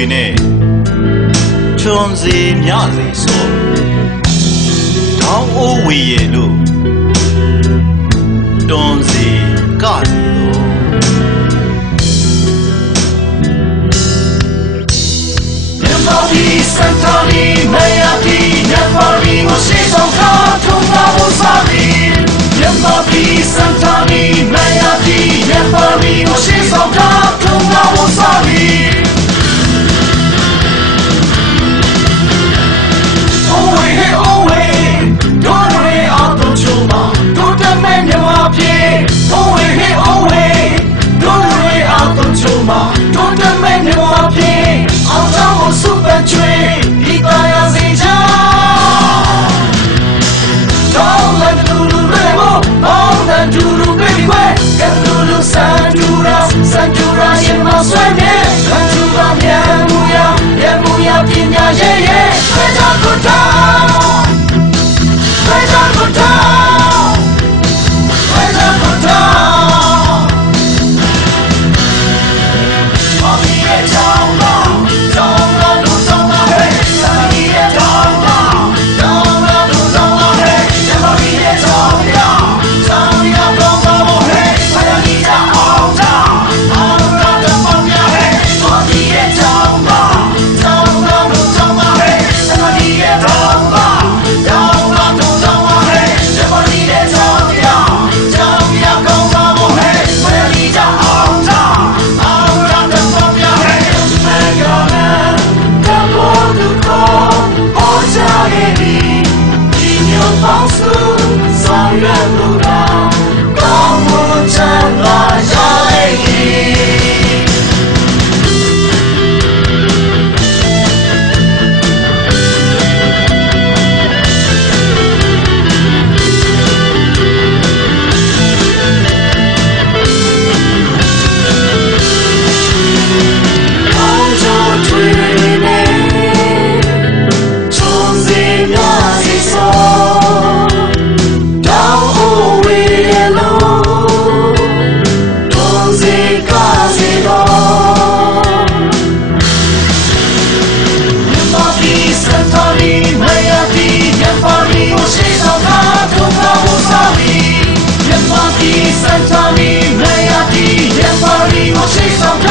တွေနဲ့ချွန်စီမြစီဆိုတောင်းအိုးဝေရဲ့လို့တွန်စီကစီတော့မြန်မာပြည်စံတော်လီ Hoje são